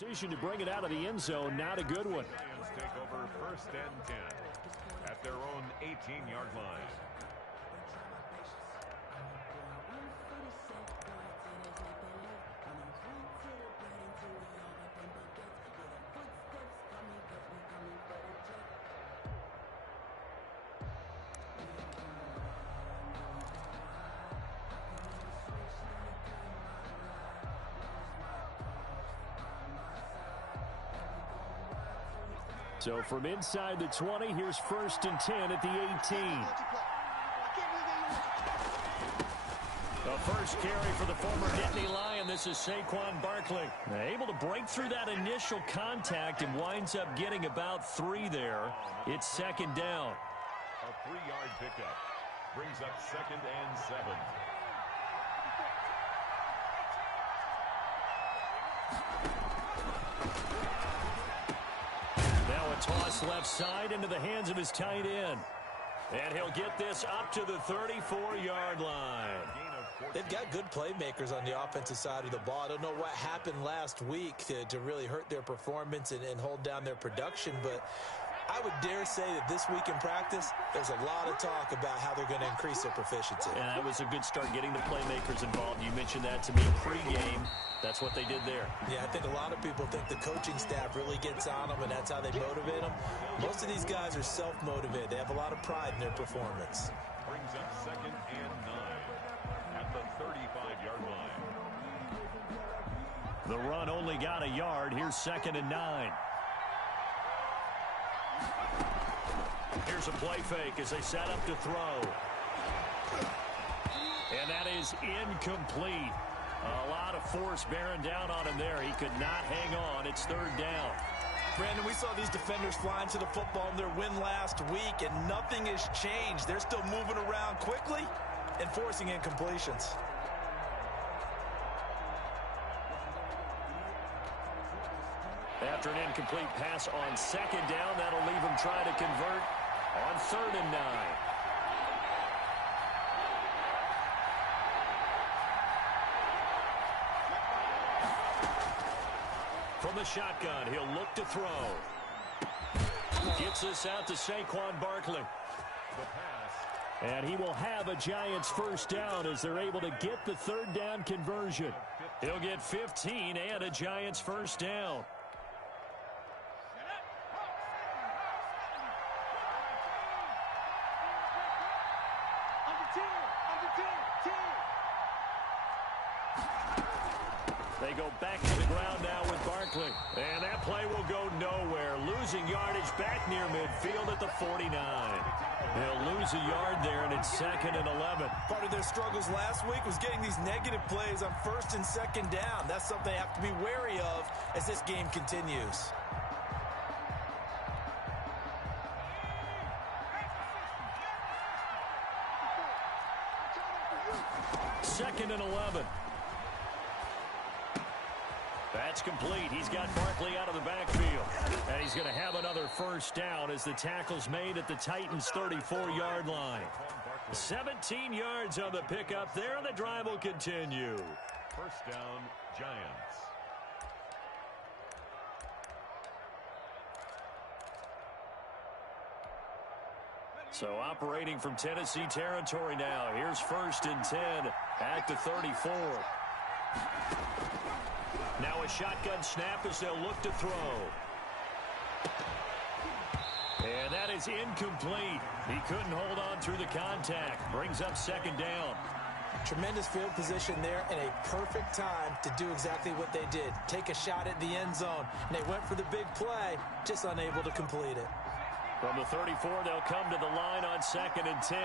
decision to bring it out of the end zone, not a good one. Lions take over 1st and 10 at their own 18-yard line. So from inside the 20, here's 1st and 10 at the 18. The first carry for the former Nittany Lion. This is Saquon Barkley. Able to break through that initial contact and winds up getting about 3 there. It's 2nd down. A 3-yard pickup brings up 2nd and 7. Toss left side into the hands of his tight end. And he'll get this up to the 34-yard line. They've got good playmakers on the offensive side of the ball. I don't know what happened last week to really hurt their performance and hold down their production, but I would dare say that this week in practice, there's a lot of talk about how they're going to increase their proficiency. And that was a good start getting the playmakers involved. You mentioned that to me pregame. That's what they did there. Yeah, I think a lot of people think the coaching staff really gets on them, and that's how they motivate them. Most of these guys are self-motivated. They have a lot of pride in their performance. Brings up 2nd and 9 at the 35-yard line. The run only got a yard. Here's 2nd and 9. Here's a play fake as they set up to throw. And that is incomplete. A lot of force bearing down on him there. He could not hang on. It's 3rd down. Brandon, we saw these defenders flying to the football in their win last week, and nothing has changed. They're still moving around quickly and forcing incompletions. After an incomplete pass on 2nd down, that'll leave him trying to convert on 3rd and 9. From the shotgun, he'll look to throw. Gets this out to Saquon Barkley. And he will have a Giants 1st down as they're able to get the 3rd down conversion. He'll get 15 and a Giants 1st down. They go back to the ground now with Barkley. And that play will go nowhere. Losing yardage back near midfield at the 49. They'll lose a yard there, and it's 2nd and 11. Part of their struggles last week was getting these negative plays on 1st and 2nd down. That's something they have to be wary of as this game continues. Second and 11. That's complete. He's got Barkley out of the backfield. And he's going to have another 1st down as the tackle's made at the Titans' 34-yard line. 17 yards on the pickup there, and the drive will continue. 1st down, Giants. So operating from Tennessee territory now. Here's 1st and 10 at the 34. Now a shotgun snap as they'll look to throw. And that is incomplete. He couldn't hold on through the contact. Brings up 2nd down. Tremendous field position there and a perfect time to do exactly what they did. Take a shot at the end zone. And they went for the big play, just unable to complete it. From the 34, they'll come to the line on 2nd and 10.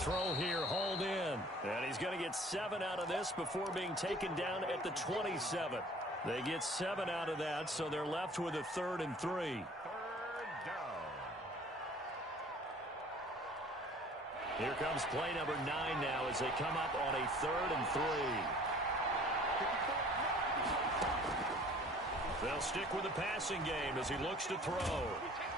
Throw here, hauled in. And he's going to get 7 out of this before being taken down at the 27. They get 7 out of that, so they're left with a 3rd and 3. 3rd down. Here comes play number 9 now as they come up on a 3rd and 3. They'll stick with the passing game as he looks to throw.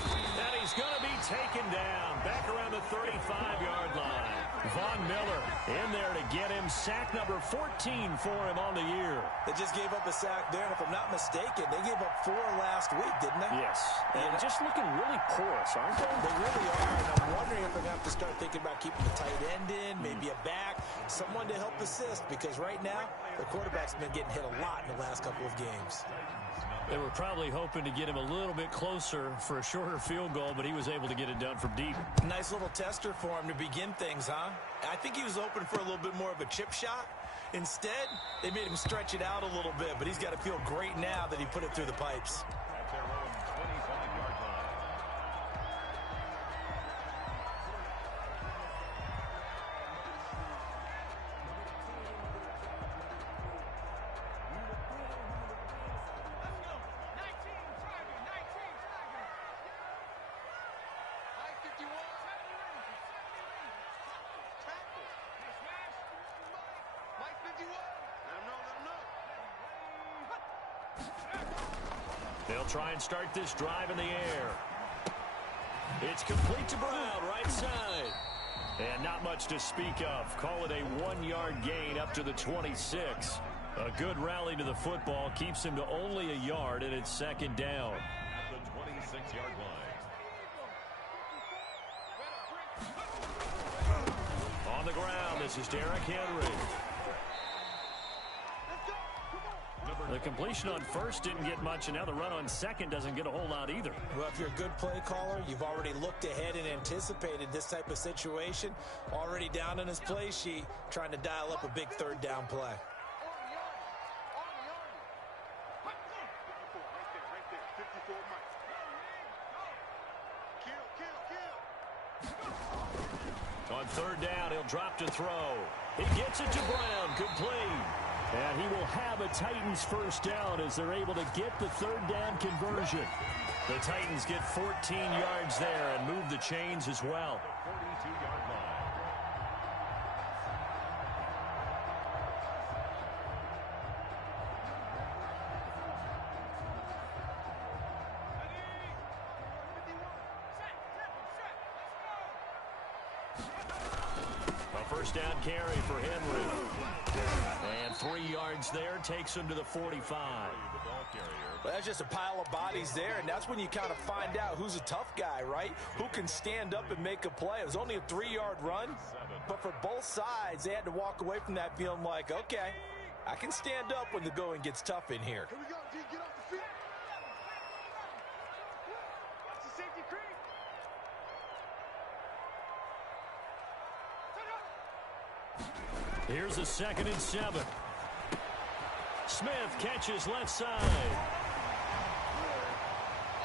And he's going to be taken down back around the 35-yard line. Von Miller in there to get him. Sack number 14 for him on the year. They just gave up a sack there, and if I'm not mistaken, they gave up 4 last week, didn't they? Yes. And just looking really porous, aren't they? They really are, and I'm wondering if they're going to have to start thinking about keeping the tight end in, maybe a back, someone to help assist, because right now, the quarterback's been getting hit a lot in the last couple of games. They were probably hoping to get him a little bit closer for a shorter field goal, but he was able to get it done from deep. Nice little tester for him to begin things, huh? I think he was hoping for a little bit more of a chip shot. Instead, they made him stretch it out a little bit, but he's got to feel great now that he put it through the pipes. At their own 25-yard line. They'll try and start this drive in the air. It's complete to Brown, right side. And not much to speak of. Call it a 1-yard gain up to the 26. A good rally to the football keeps him to only a yard, and it's second down. At the 26-yard line. On the ground, this is Derrick Henry. The completion on first didn't get much, and now the run on second doesn't get a whole lot either. Well, if you're a good play caller, you've already looked ahead and anticipated this type of situation. Already down on his play sheet, trying to dial up a big third down play. On third down, he'll drop to throw. He gets it to Brown, complete. And he will have a Titans first down as they're able to get the third down conversion. The Titans get 14 yards there and move the chains as well. 42-yard line. A first down carry for Henry. And 3 yards there takes him to the 45. Well, that's just a pile of bodies there, and that's when you kind of find out who's a tough guy, right? Who can stand up and make a play. It was only a 3-yard run, but for both sides, they had to walk away from that feeling like, okay, I can stand up when the going gets tough in here. Here we go, D. Get off the field. Watch the safety creep. Here's a 2nd and 7. Smith catches left side.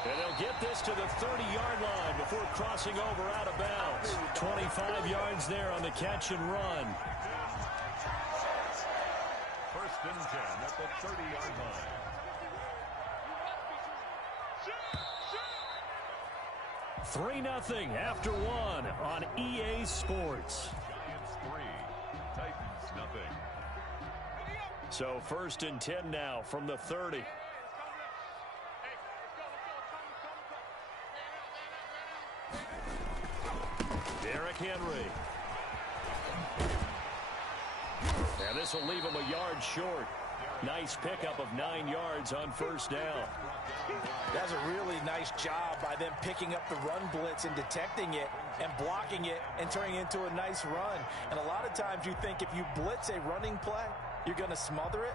And they'll get this to the 30-yard line before crossing over out of bounds. 25 yards there on the catch and run. First and 10 at the 30-yard line. Shoot! 3-0 after 1 on EA Sports. Giants 3, Titans nothing. So 1st and 10 now from the 30. Derrick Henry. And this will leave him a yard short. Nice pickup of 9 yards on first down. That's a really nice job by them picking up the run blitz and detecting it and blocking it and turning it into a nice run. And a lot of times you think if you blitz a running play, you're going to smother it.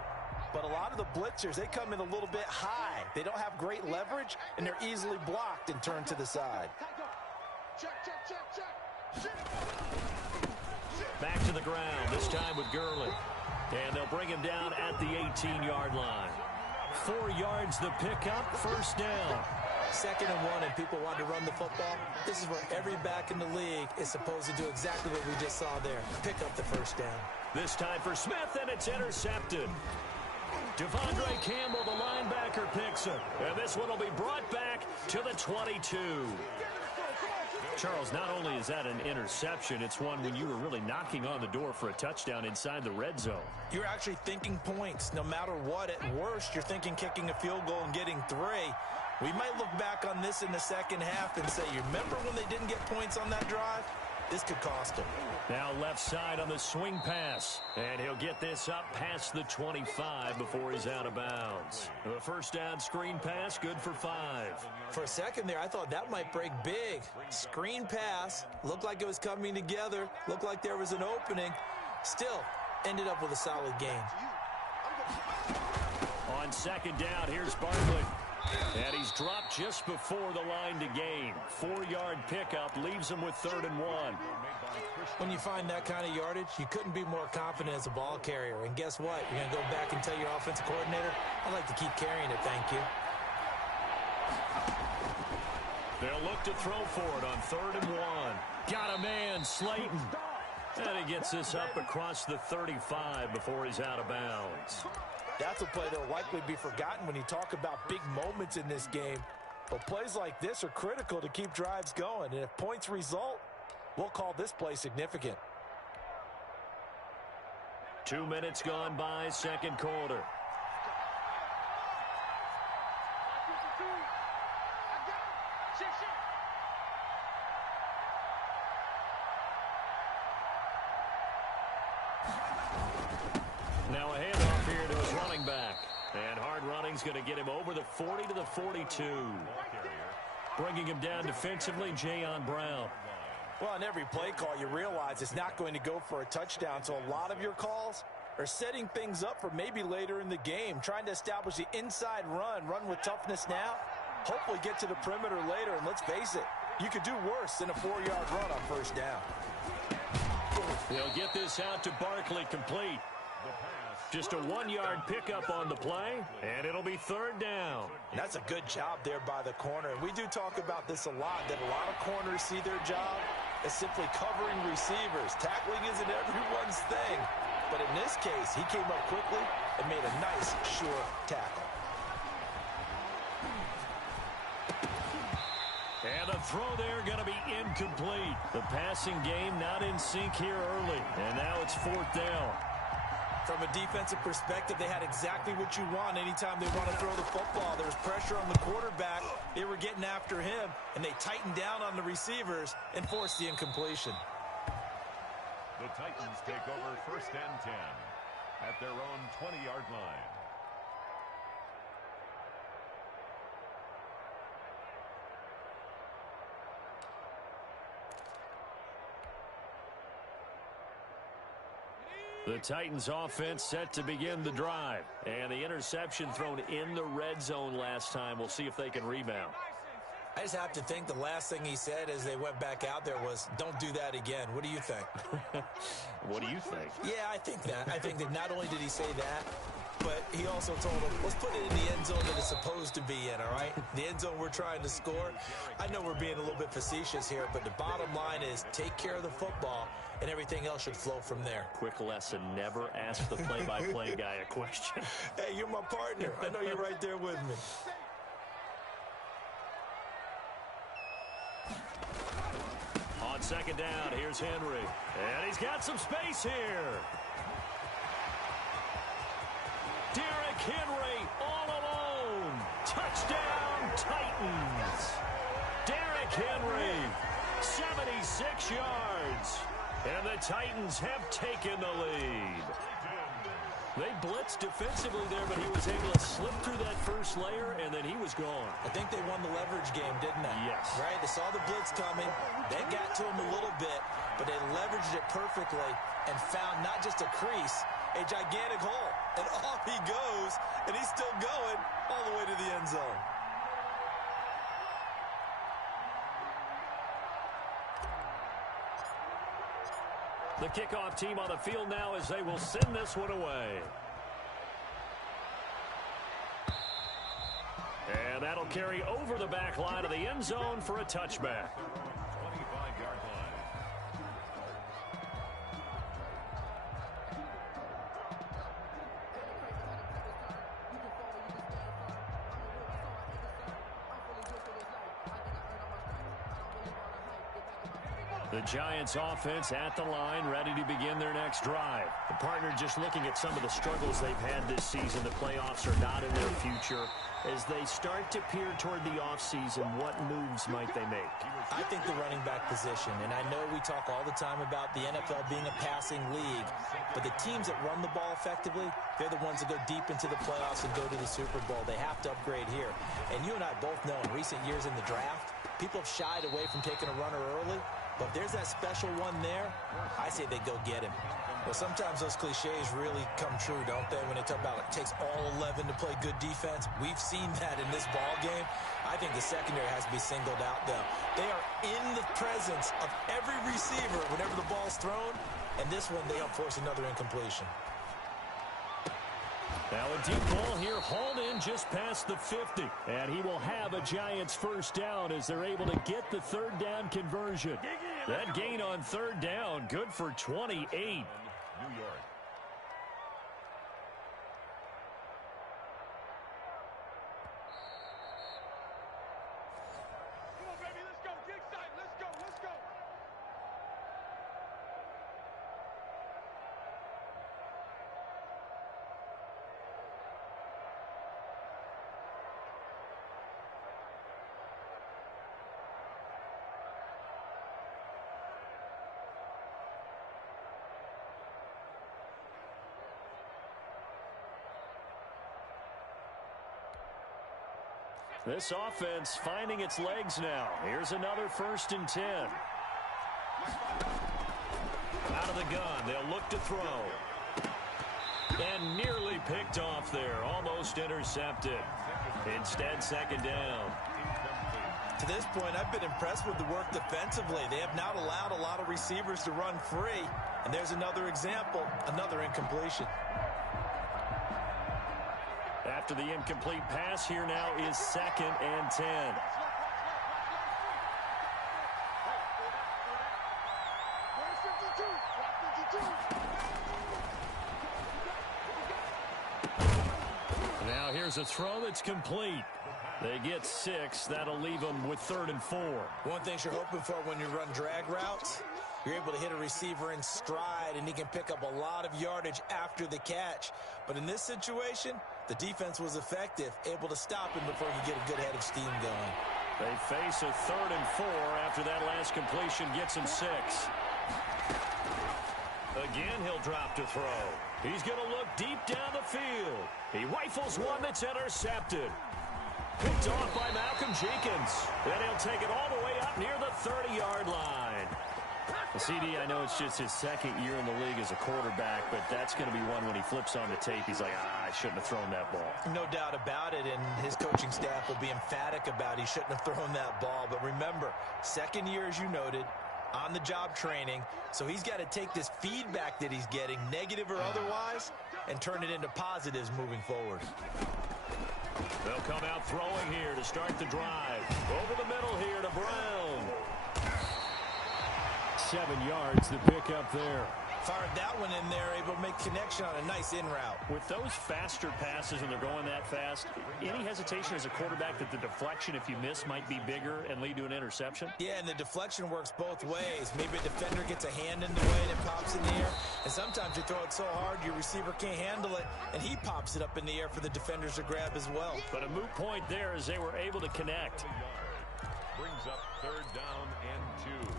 But a lot of the blitzers, they come in a little bit high. They don't have great leverage, and they're easily blocked and turned to the side. Back to the ground, this time with Gurley. And they'll bring him down at the 18-yard line. 4 yards the pickup, first down. 2nd and 1, and people want to run the football. This is where every back in the league is supposed to do exactly what we just saw there. Pick up the first down. This time for Smith, and it's intercepted. Devondre Campbell, the linebacker, picks it. And this one will be brought back to the 22. Charles, not only is that an interception, it's one when you were really knocking on the door for a touchdown inside the red zone. You're actually thinking points. No matter what, at worst, you're thinking kicking a field goal and getting 3. We might look back on this in the second half and say, you remember when they didn't get points on that drive? This could cost him. Now left side on the swing pass. And he'll get this up past the 25 before he's out of bounds. The first down screen pass, good for 5. For a second there, I thought that might break big. Screen pass, looked like it was coming together, looked like there was an opening. Still, ended up with a solid gain. On second down, here's Barkley. And he's dropped just before the line to gain. 4-yard pickup leaves him with 3rd and 1. When you find that kind of yardage, you couldn't be more confident as a ball carrier. And guess what? You're going to go back and tell your offensive coordinator, I'd like to keep carrying it, thank you. They'll look to throw for it on 3rd and 1. Got a man, Slayton. And he gets this up across the 35 before he's out of bounds. That's a play that will likely be forgotten when you talk about big moments in this game. But plays like this are critical to keep drives going. And if points result, we'll call this play significant. 2 minutes gone by, second quarter. Now a handoff here to his running back. And hard running's going to get him over the 40 to the 42. Bringing him down defensively, Jayon Brown. Well, on every play call, you realize it's not going to go for a touchdown. So a lot of your calls are setting things up for maybe later in the game, trying to establish the inside run with toughness now, hopefully get to the perimeter later. And let's face it, you could do worse than a 4-yard run on first down. They'll get this out to Barkley, complete. Just a 1-yard pickup on the play, and it'll be 3rd down. And that's a good job there by the corner. And we do talk about this a lot, that a lot of corners see their job as simply covering receivers. Tackling isn't everyone's thing. But in this case, he came up quickly and made a nice, sure tackle. And the throw there going to be incomplete. The passing game not in sync here early, and now it's 4th down. From a defensive perspective, they had exactly what you want anytime they want to throw the football. There was pressure on the quarterback. They were getting after him, and they tightened down on the receivers and forced the incompletion. The Titans take over 1st and 10 at their own 20-yard line. The Titans offense set to begin the drive. And the interception thrown in the red zone last time. We'll see if they can rebound. I just have to think the last thing he said as they went back out there was, don't do that again. What do you think? What do you think? Yeah, I think that. I think that not only did he say that, but he also told them, let's put it in the end zone that it's supposed to be in, all right? The end zone we're trying to score. I know we're being a little bit facetious here, but the bottom line is take care of the football, and everything else should flow from there. Quick lesson, never ask the play-by-play guy a question. Hey, you're my partner. I know you're right there with me. On second down, here's Henry. And he's got some space here. Derrick Henry all alone. Touchdown, Titans. Derrick Henry, 76 yards. And the Titans have taken the lead. They blitzed defensively there, but he was able to slip through that first layer, and then he was gone. I think they won the leverage game, didn't they? Yes. Right? They saw the blitz coming. They got to him a little bit, but they leveraged it perfectly and found not just a crease, a gigantic hole. And off he goes, and he's still going all the way to the end zone. The kickoff team on the field now as they will send this one away. And that'll carry over the back line of the end zone for a touchback. 25-yard line. The Giants offense at the line, ready to begin their next drive. The partner just looking at some of the struggles they've had this season. The playoffs are not in their future. As they start to peer toward the offseason, what moves might they make? I think the running back position, and I know we talk all the time about the NFL being a passing league, but the teams that run the ball effectively, they're the ones that go deep into the playoffs and go to the Super Bowl. They have to upgrade here. And you and I both know in recent years in the draft, people have shied away from taking a runner early, but if there's that special one there, I say they go get him. Well, sometimes those cliches really come true, don't they? When they talk about it takes all 11 to play good defense. We've seen that in this ball game. I think the secondary has to be singled out, though. They are in the presence of every receiver whenever the ball's thrown, and this one they help force another incompletion. Now a deep ball here, hauled in just past the 50. And he will have a Giants first down as they're able to get the third down conversion. That gain on third down, good for 28. New York. Come on, baby, let's go. Get excited. Let's go. Let's go. This offense finding its legs now. Here's another 1st and 10. Out of the gun, they'll look to throw. And nearly picked off there, almost intercepted. Instead, 2nd down. To this point, I've been impressed with the work defensively. They have not allowed a lot of receivers to run free. And there's another example, another incompletion. After the incomplete pass, here now is 2nd and 10. Now here's a throw that's complete. They get 6. That'll leave them with 3rd and 4. One thing you're hoping for when you run drag routes, you're able to hit a receiver in stride, and he can pick up a lot of yardage after the catch. But in this situation, the defense was effective, able to stop him before he could get a good head of steam going. They face a 3rd and 4 after that last completion gets him 6. Again, he'll drop to throw. He's going to look deep down the field. He rifles one that's intercepted. Picked off by Malcolm Jenkins. Then he'll take it all the way up near the 30-yard line. CD, I know it's just his 2nd year in the league as a quarterback, but that's going to be one when he flips on the tape. He's like, I shouldn't have thrown that ball. No doubt about it, and his coaching staff will be emphatic about he shouldn't have thrown that ball. But remember, 2nd year, as you noted, on-the-job training, so he's got to take this feedback that he's getting, negative or otherwise, and turn it into positives moving forward. They'll come out throwing here to start the drive. Over the middle here to Brown. 7 yards to pick up there. Fired that one in there, able to make connection on a nice in route. With those faster passes when they're going that fast, any hesitation as a quarterback that the deflection, if you miss, might be bigger and lead to an interception? Yeah, and the deflection works both ways. Maybe a defender gets a hand in the way and it pops in the air. And sometimes you throw it so hard your receiver can't handle it, and he pops it up in the air for the defenders to grab as well. But a moot point there as they were able to connect. Brings up 3rd down and 2.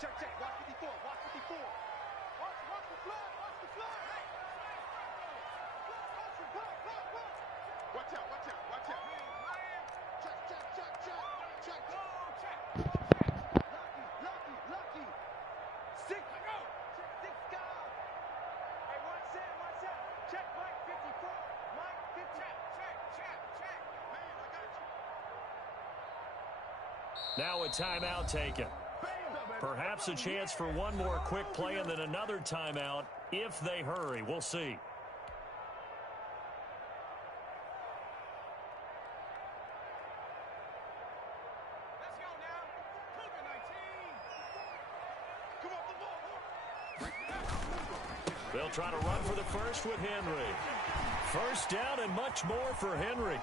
Check, check. Watch 54. Watch 54. Watch the fly. Watch the fly. Watch out. Watch out. Watch out. Check, check, check, check. Check. Check. Lucky. 6. Go. 6 go. Hey, watch that. Check, Mike 54. Mike 50. Check. Man, I got you. Now a timeout taken. Perhaps a chance for one more quick play and then another timeout if they hurry. We'll see. Let's go now. Cougar 19. Come on. They'll try to run for the first with Henry. First down and much more for Henry.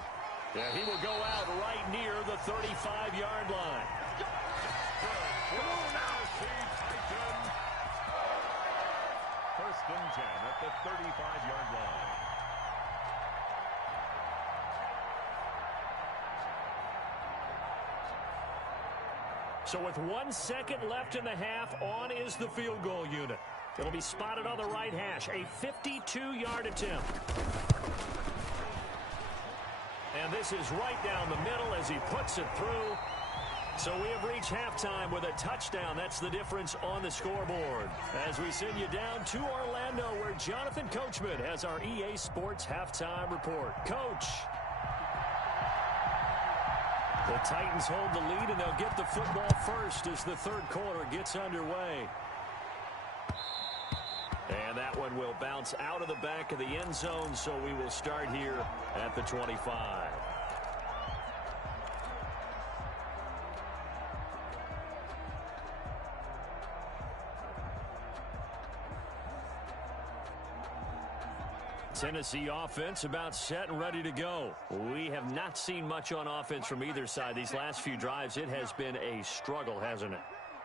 Yeah, he will go out right near the 35-yard line. Come on now, Titans. First and 10 at the 35-yard line. So with 1 second left in the half, on is the field goal unit. It'll be spotted on the right hash, a 52-yard attempt. And this is right down the middle as he puts it through. So we have reached halftime with a touchdown. That's the difference on the scoreboard. As we send you down to Orlando, where Jonathan Coachman has our EA Sports halftime report. Coach. The Titans hold the lead, and they'll get the football first as the third quarter gets underway. And that one will bounce out of the back of the end zone, so we will start here at the 25. Tennessee offense about set and ready to go. We have not seen much on offense from either side. These last few drives, it has been a struggle, hasn't it?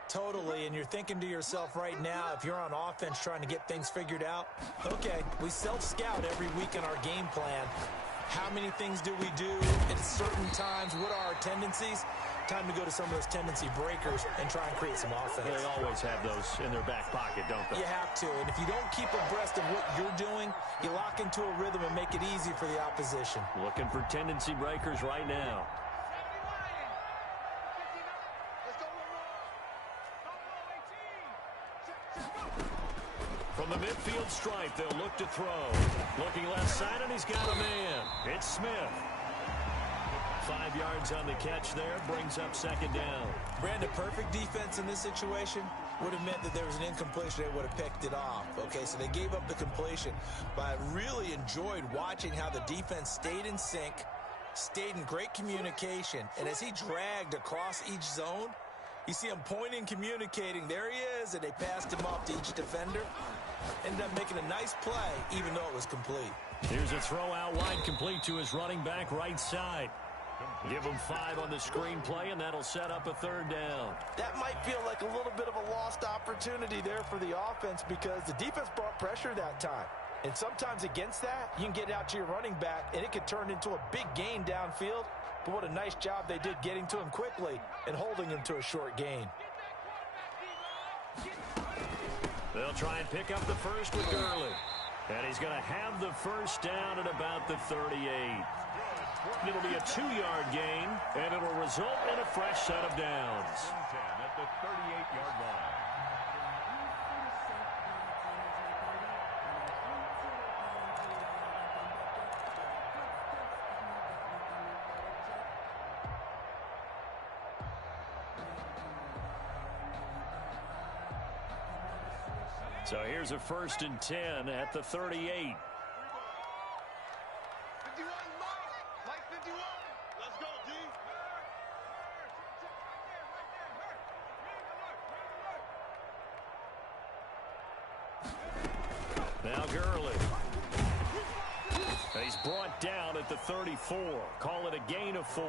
Totally, and you're thinking to yourself right now, if you're on offense trying to get things figured out, okay, we self-scout every week in our game plan. How many things do we do at certain times? What are our tendencies? Time to go to some of those tendency breakers and try and create some offense. They always have those in their back pocket, don't they? You have to, and if you don't keep abreast of what you're doing, you lock into a rhythm and make it easy for the opposition. Looking for tendency breakers right now. From the midfield stripe, they'll look to throw. Looking left side, and he's got a man. It's Smith. 5 yards on the catch there, brings up second down. Brandon, perfect defense in this situation would have meant that there was an incompletion. They would have picked it off. Okay, so they gave up the completion. But I really enjoyed watching how the defense stayed in sync, stayed in great communication. And as he dragged across each zone, you see him pointing, communicating. There he is, and they passed him off to each defender. Ended up making a nice play, even though it was complete. Here's a throw out wide, complete to his running back right side. Give him 5 on the screen play, and that'll set up a third down. That might feel like a little bit of a lost opportunity there for the offense because the defense brought pressure that time. And sometimes against that, you can get out to your running back, and it could turn into a big gain downfield. But what a nice job they did getting to him quickly and holding him to a short gain. They'll try and pick up the first with Gurley. And he's going to have the first down at about the 38. It'll be a 2-yard gain, and it'll result in a fresh set of downs. 10 at the 38-yard line. So here's a 1st and 10 at the 38. Now Gurley. And he's brought down at the 34. Call it a gain of 4.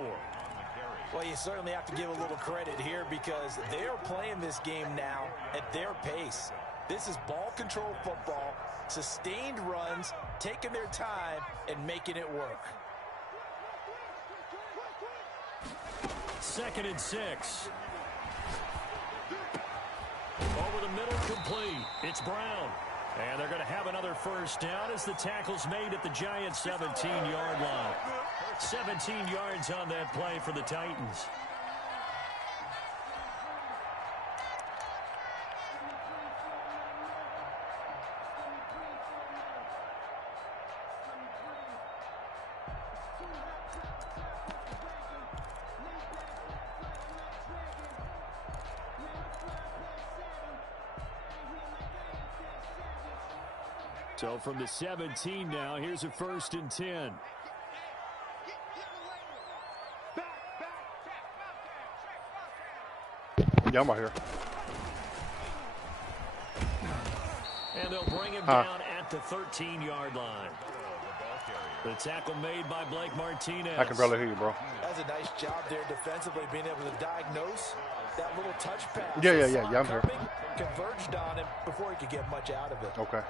Well, you certainly have to give a little credit here because they are playing this game now at their pace. This is ball control football, sustained runs, taking their time, and making it work. 2nd and 6. Over the middle, complete. It's Brown. And they're going to have another first down as the tackle's made at the Giants' 17-yard line. 17 yards on that play for the Titans. So from the 17 now, here's a 1st and 10. Yeah, I'm right here. And they'll bring him down at the 13-yard line. The tackle made by Blake Martinez. I can barely hear you, bro. That's a nice job there defensively, being able to diagnose that little touch pass. Yeah, I'm here. Converged on him before he could get much out of it. Okay.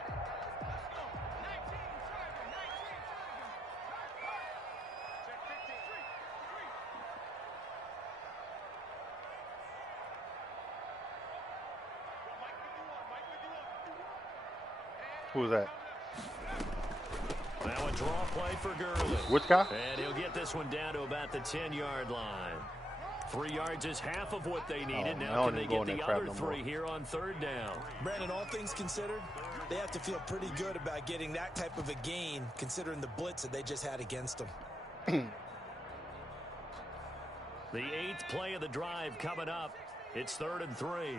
Who's that? Now a draw play for Gurley. Which guy? And he'll get this one down to about the 10-yard line. 3 yards is half of what they needed. Now can they get the other 3 here on 3rd down? Brandon, all things considered, they have to feel pretty good about getting that type of a gain, considering the blitz that they just had against them. The 8th play of the drive coming up. It's 3rd and 3.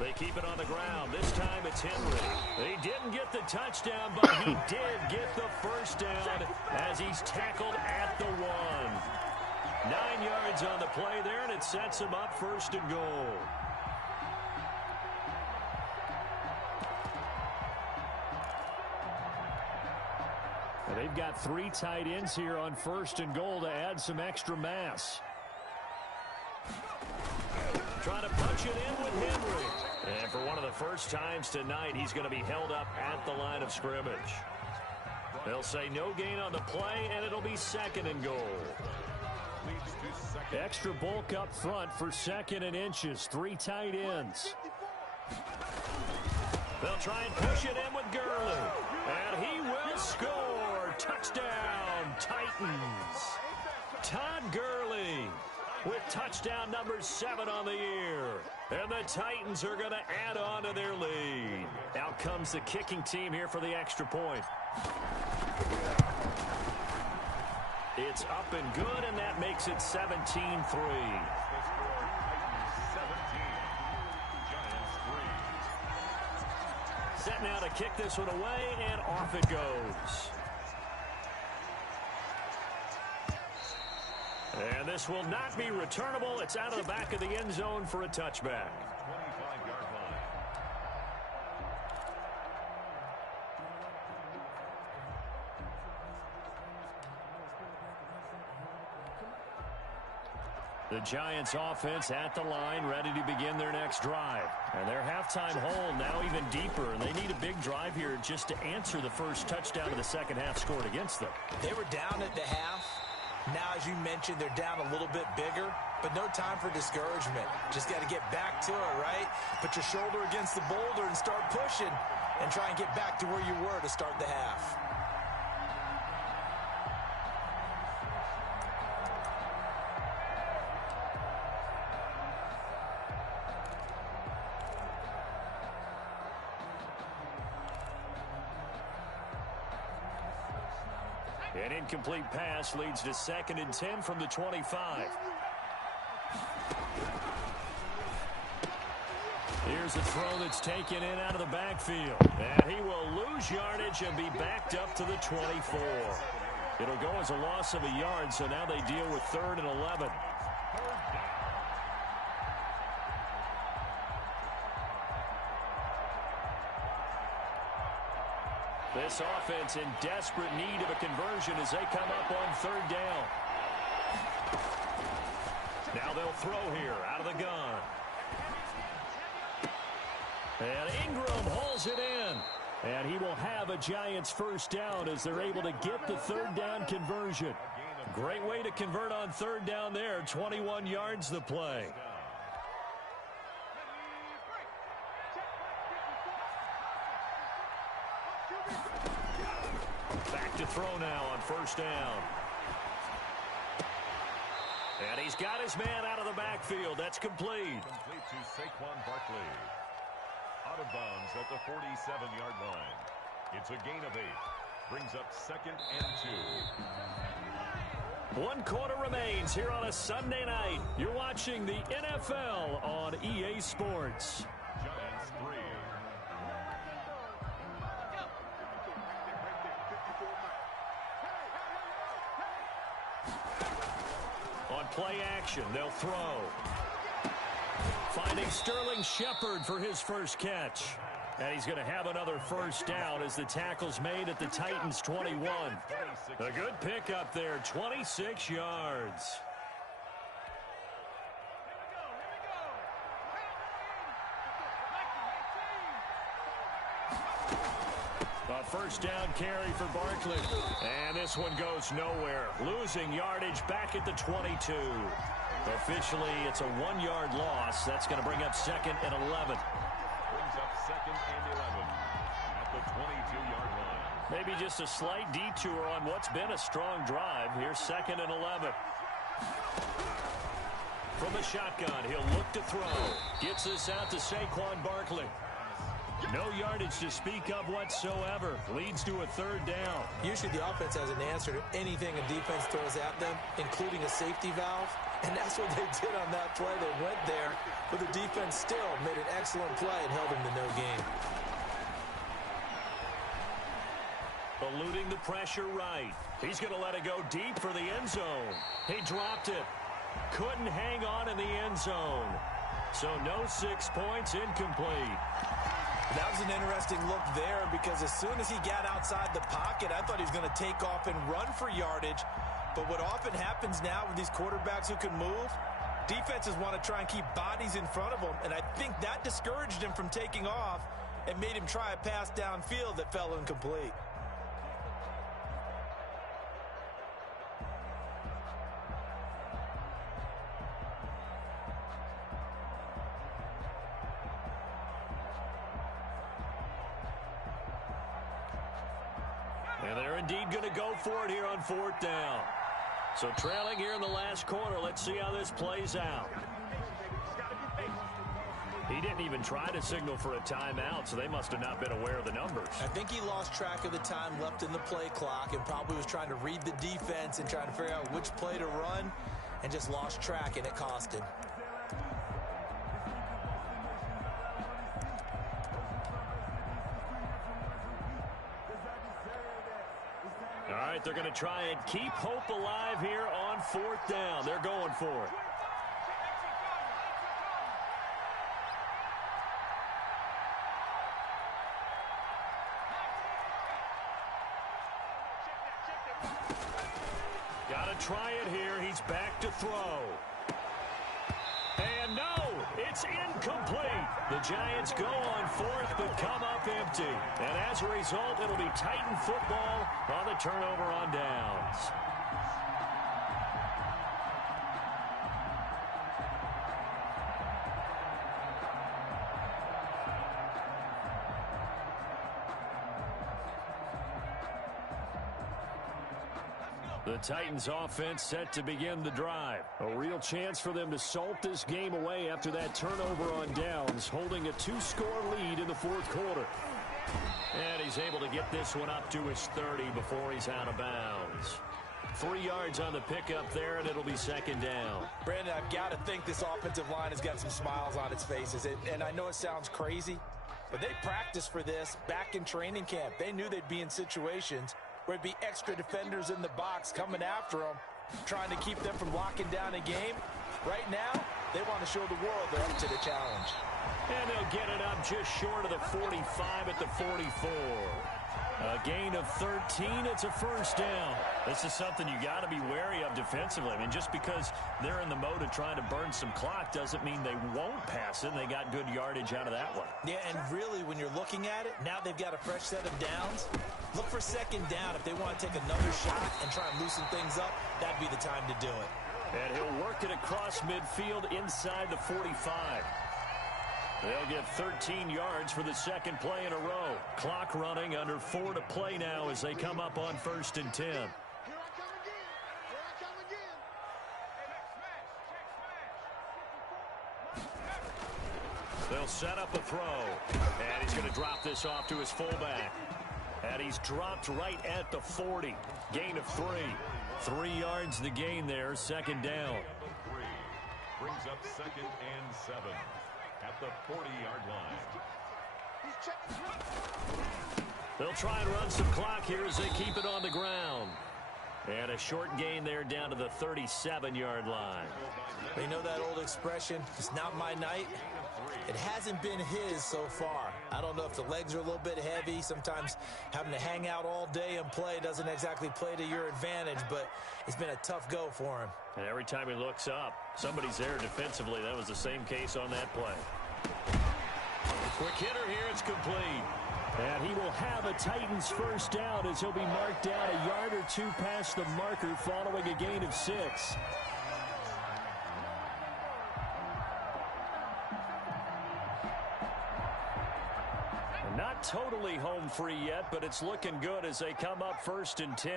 They keep it on the ground. This time it's Henry. He didn't get the touchdown, but he did get the first down as he's tackled at the 1. 9 yards on the play there, and it sets him up 1st and goal. And they've got 3 tight ends here on 1st and goal to add some extra mass. Trying to punch it in with Henry. And for one of the first times tonight, he's going to be held up at the line of scrimmage. They'll say no gain on the play, and it'll be 2nd and goal. Extra bulk up front for 2nd and inches. 3 tight ends. They'll try and push it in with Gurley. And he will score. Touchdown, Titans. Todd Gurley with touchdown number 7 on the year. And the Titans are going to add on to their lead. Out comes the kicking team here for the extra point. It's up and good, and that makes it 17-3. Set now to kick this one away, and off it goes. And this will not be returnable. It's out of the back of the end zone for a touchback. 25-yard line. The Giants offense at the line, ready to begin their next drive. And their halftime hole now even deeper, and they need a big drive here just to answer the first touchdown of the second half scored against them. They were down at the half. Now, as you mentioned, they're down a little bit bigger, but no time for discouragement. Just got to get back to it, right? Put your shoulder against the boulder and start pushing and try and get back to where you were to start the half. An incomplete pass leads to 2nd and 10 from the 25. Here's a throw that's taken in out of the backfield. And he will lose yardage and be backed up to the 24. It'll go as a loss of a yard, so now they deal with 3rd and 11. This offense in desperate need of a conversion as they come up on 3rd down. Now they'll throw here out of the gun. And Ingram hauls it in. And he will have a Giants first down as they're able to get the 3rd down conversion. Great way to convert on 3rd down there. 21 yards the play. Back to throw now on 1st down. And he's got his man out of the backfield. That's complete. Complete to Saquon Barkley. Out of bounds at the 47-yard line. It's a gain of 8. Brings up 2nd and 2. 1 quarter remains here on a Sunday night. You're watching the NFL on EA Sports. Giants 3. On play action, they'll throw. Finding Sterling Shepard for his first catch. And he's going to have another first down as the tackle's made at the Titans' 21. A good pickup there, 26 yards. A first down carry for Barkley. And this one goes nowhere. Losing yardage back at the 22. Officially, it's a 1-yard loss. That's going to bring up 2nd and 11. Brings up 2nd and 11 at the 22-yard line. Maybe just a slight detour on what's been a strong drive. Here's 2nd and 11. From the shotgun, he'll look to throw. Gets this out to Saquon Barkley. No yardage to speak of whatsoever. Leads to a 3rd down. Usually the offense has an answer to anything a defense throws at them, including a safety valve. And that's what they did on that play. They went there, but the defense still made an excellent play and held them to no gain. Eluding the pressure right. He's going to let it go deep for the end zone. He dropped it. Couldn't hang on in the end zone. So no 6 points, incomplete. That was an interesting look there because as soon as he got outside the pocket, I thought he was going to take off and run for yardage. But what often happens now with these quarterbacks who can move, defenses want to try and keep bodies in front of them. And I think that discouraged him from taking off and made him try a pass downfield that fell incomplete. And they're indeed going to go for it here on 4th down. So trailing here in the last quarter. Let's see how this plays out. He didn't even try to signal for a timeout, so they must have not been aware of the numbers. I think he lost track of the time left in the play clock and probably was trying to read the defense and trying to figure out which play to run and just lost track, and it cost him. All right, they're going to try and keep hope alive here on 4th down. They're going for it. Got to try it here. He's back to throw. And no, it's incomplete. The Giants go on 4th but come up empty. And as a result, it'll be Titan football on the turnover on downs. The Titans offense set to begin the drive. A real chance for them to salt this game away after that turnover on downs, holding a 2-score lead in the 4th quarter. And he's able to get this one up to his 30 before he's out of bounds. 3 yards on the pickup there, and it'll be 2nd down. Brandon, I've got to think this offensive line has got some smiles on its faces. And I know it sounds crazy, but they practiced for this back in training camp. They knew they'd be in situations where it'd be extra defenders in the box coming after them, trying to keep them from locking down a game. Right now, they want to show the world they're up to the challenge. And they'll get it up just short of the 45 at the 44. A gain of 13, it's a first down. This is something you got to be wary of defensively. I mean, just because they're in the mode of trying to burn some clock doesn't mean they won't pass it, and they got good yardage out of that one. Yeah, and really, when you're looking at it, now they've got a fresh set of downs. Look for 2nd down. If they want to take another shot and try and loosen things up, that'd be the time to do it. And he'll work it across midfield inside the 45. They'll get 13 yards for the 2nd play in a row. Clock running, under 4 to play now as they come up on 1st and 10. Here I come again. Here I come again. They'll set up a throw. And he's going to drop this off to his fullback. And he's dropped right at the 40. Gain of 3. 3 yards the gain there, 2nd down. 3 brings up 2nd and 7 at the 40-yard line. They'll try and run some clock here as they keep it on the ground. And a short gain there down to the 37-yard line. You know that old expression, it's not my night? It hasn't been his so far. I don't know if the legs are a little bit heavy. Sometimes having to hang out all day and play doesn't exactly play to your advantage, but it's been a tough go for him. And every time he looks up, somebody's there defensively. That was the same case on that play. Quick hitter here, it's complete. And he will have a Titans first down as he'll be marked down a yard or two past the marker following a gain of 6. And not totally home free yet, but it's looking good as they come up 1st and 10.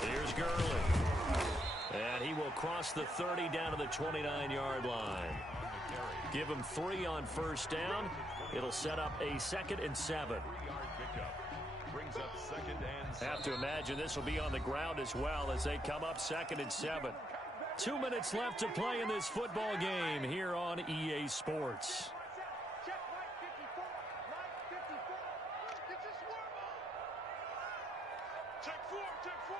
Here's Gurley. And he will cross the 30 down to the 29-yard line. Give him 3 on first down. It'll set up a 2nd and 7. Have to imagine this will be on the ground as well as they come up 2nd and 7. 2 minutes left to play in this football game here on EA Sports. Check Mike 54. Mike 54. It's a swarm ball. Check 4. Check 4.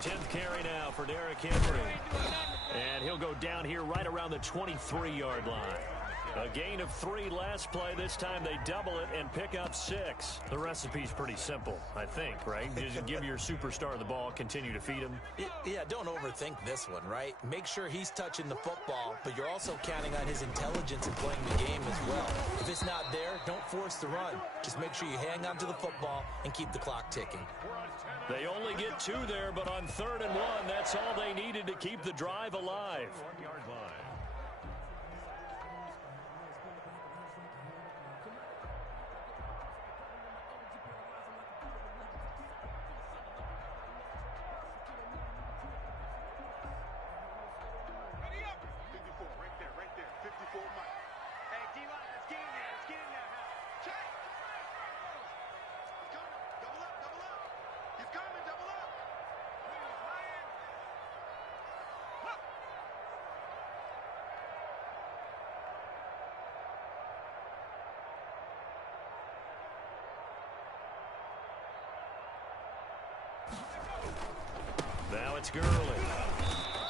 10th carry now for Derrick Henry. And he'll go down here right around the 23-yard line. A gain of 3 last play. This time they double it and pick up 6. The recipe's pretty simple, I think, right? Just give your superstar the ball, continue to feed him. Yeah, don't overthink this one, right? Make sure he's touching the football, but you're also counting on his intelligence in playing the game as well. If it's not there, don't force the run. Just make sure you hang on to the football and keep the clock ticking. They only get 2 there, but on 3rd and 1, that's all they needed to keep the drive alive. Now it's Gurley.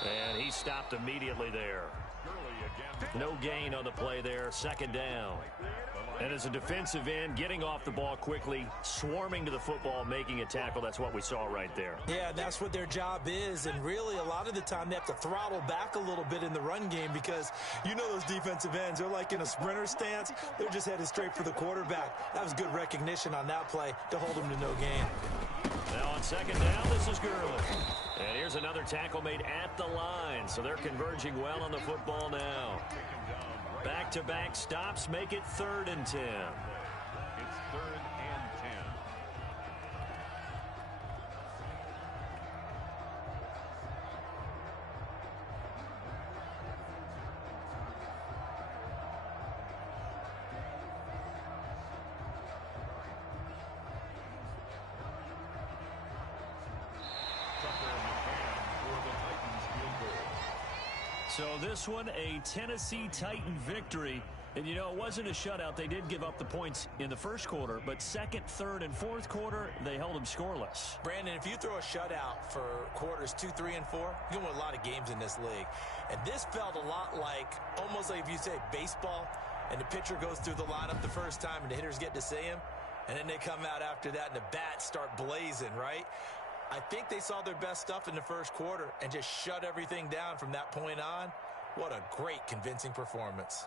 And he stopped immediately there. No gain on the play there. 2nd down. And as a defensive end, getting off the ball quickly, swarming to the football, making a tackle, that's what we saw right there. Yeah, that's what their job is. And really, a lot of the time, they have to throttle back a little bit in the run game because you know those defensive ends, they're like in a sprinter stance. They're just headed straight for the quarterback. That was good recognition on that play to hold him to no gain. Now on 2nd down, this is Gurley. And here's another tackle made at the line. So they're converging well on the football now. Back-to-back stops make it 3rd and 10. It's 3rd and 10. So this one, a Tennessee Titan victory. And, you know, it wasn't a shutout. They did give up the points in the first quarter, but 2nd, 3rd, and 4th quarter, they held them scoreless. Brandon, if you throw a shutout for quarters 2, 3, and 4, you can win a lot of games in this league. And this felt a lot like, almost like if you say baseball, and the pitcher goes through the lineup the first time, and the hitters get to see him, and then they come out after that, and the bats start blazing, right? I think they saw their best stuff in the first quarter and just shut everything down from that point on. What a great, convincing performance.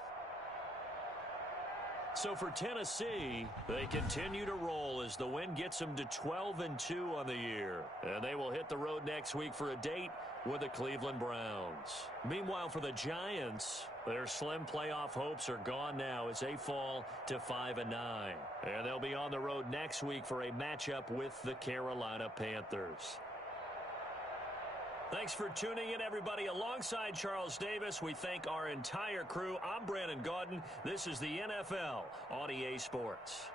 So for Tennessee, they continue to roll as the win gets them to 12-2 on the year. And they will hit the road next week for a date with the Cleveland Browns. Meanwhile, for the Giants, their slim playoff hopes are gone now as they fall to 5-9. And they'll be on the road next week for a matchup with the Carolina Panthers. Thanks for tuning in, everybody. Alongside Charles Davis, we thank our entire crew. I'm Brandon Gaudin. This is the NFL on EA Sports.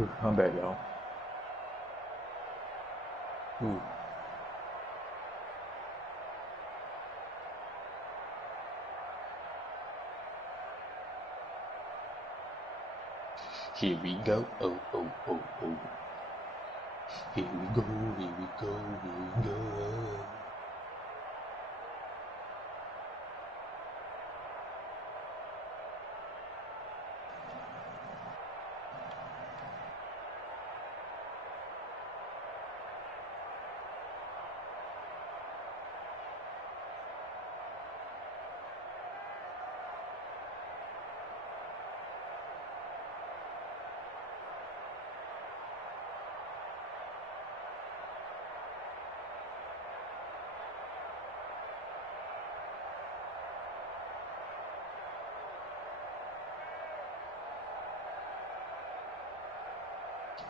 Ooh, I'm back, y'all. Ooh. Here we go. Oh, oh, oh, oh. Here we go, here we go, here we go.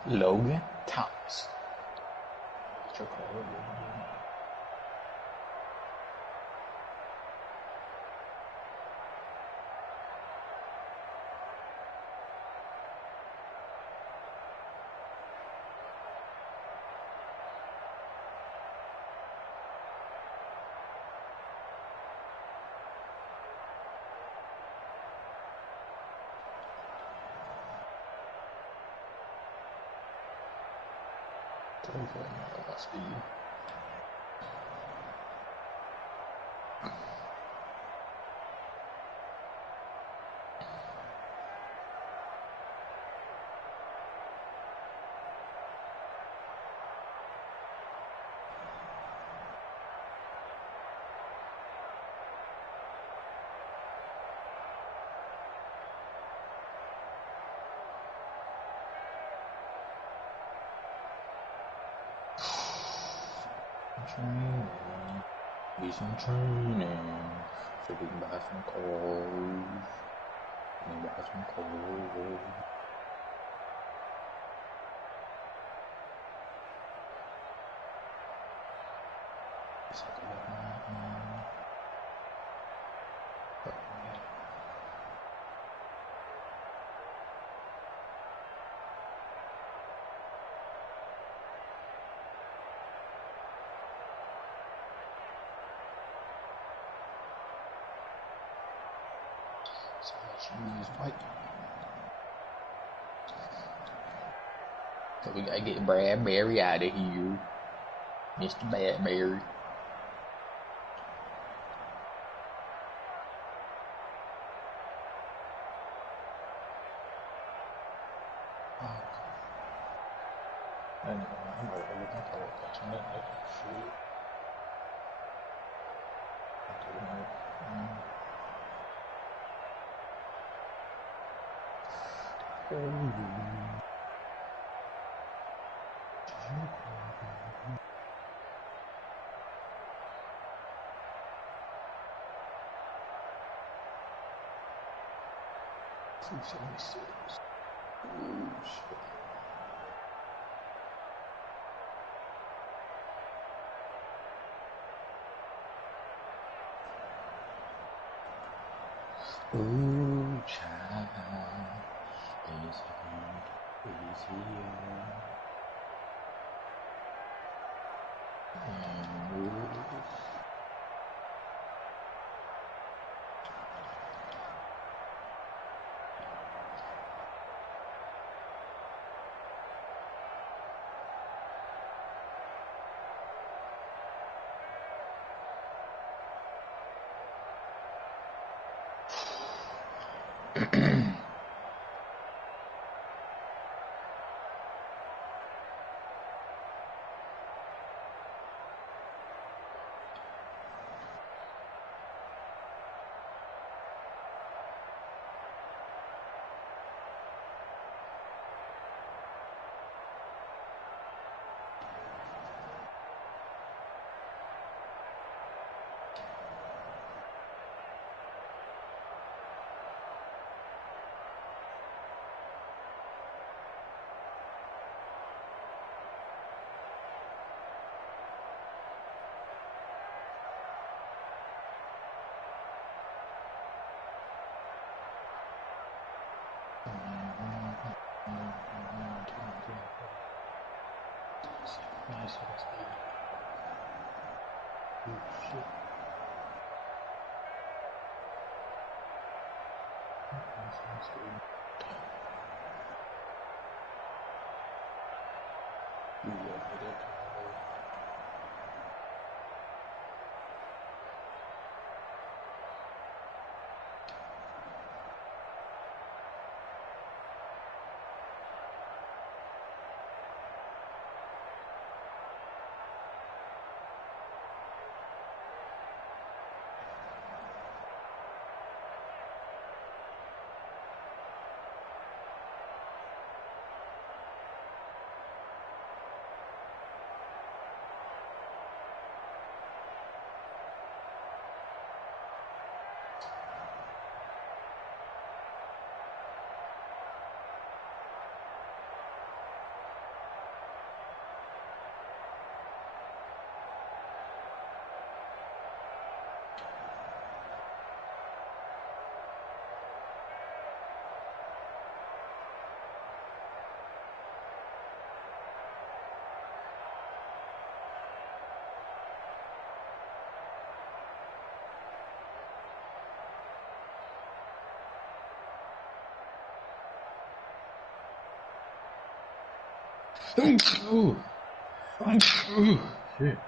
Logan Thomas. What's your call? Speed. Training, need some training, so we can buy some clothes. We can buy some clothes. So let's use white. So we gotta get Bradbury out of here. Mr. Bradbury. Oh. Anyway, I'm gonna look at my touching that shit. Ooh, child, is here. Nice little speed. Oh shit. Nice little speed. Damn. Ooh, I made that turn. Oh, shit.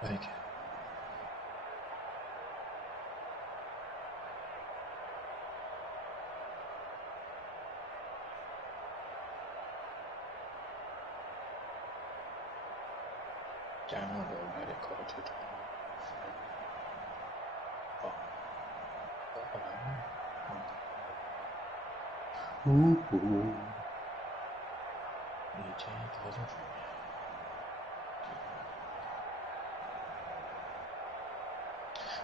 Thank you. Damn, I don't know why they called you. Oh. Ooh. Need change, wasn't true.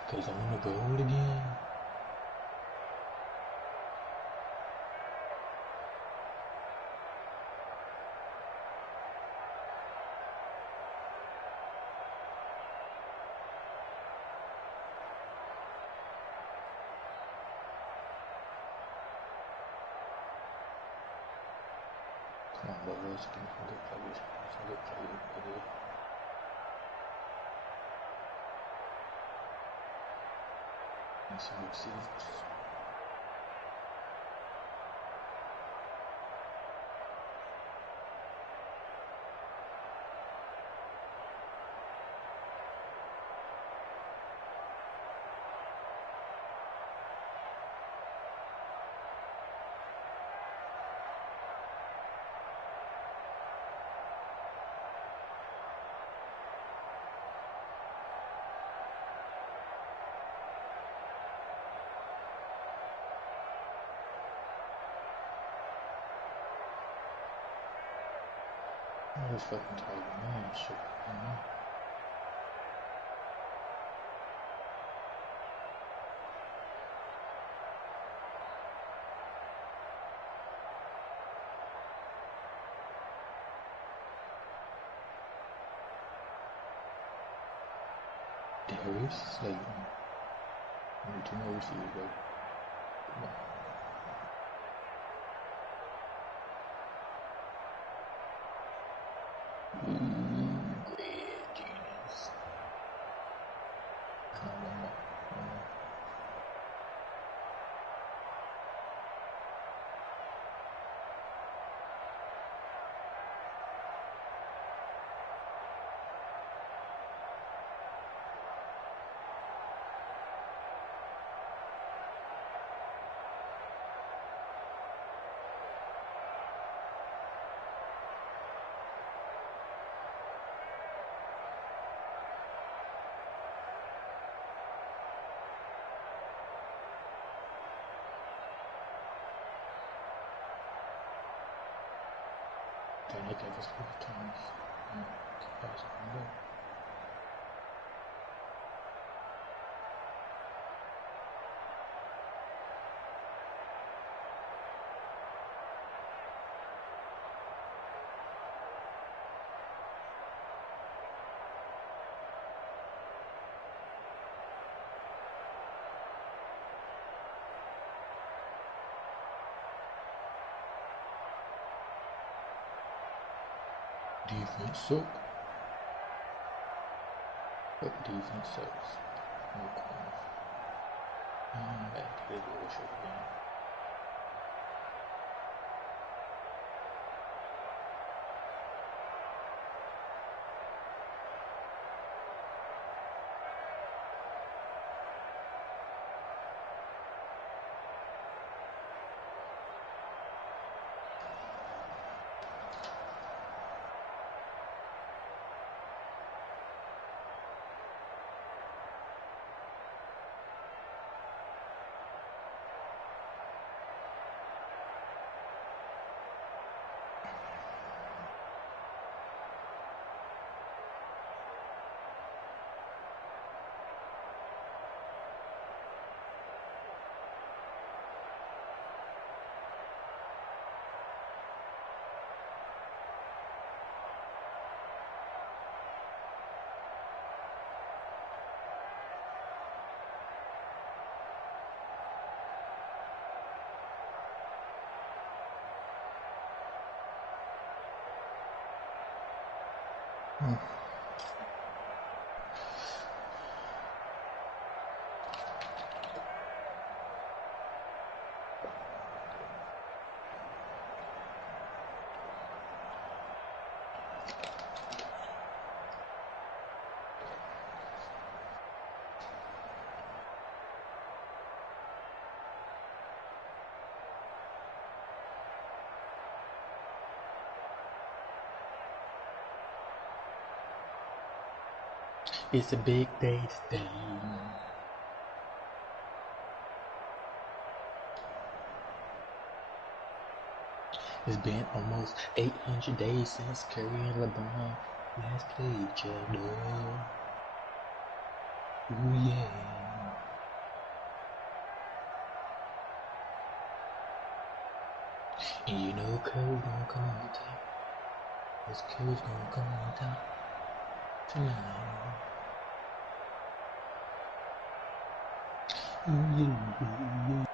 Cause I'm gonna go again. Come on, boys, give me some good players. Some good players, buddy. And some receivers. I'm just fucking tired, man. Shit, man. Darius Slayton. We need 2 more receivers, baby. Come on. Great genius. Come on, one more. One more. Damn, they gave us 4 times. Man, that's gonna go. Defense suck. But defense sucks. No corners. Back to this bullshit again. It's a big day today. It's been almost 800 days since Curry and LeBron last played each other. Ooh yeah. And you know Curry's gonna come on top. Cause Curry's gonna come on top tonight. Ooh yeah.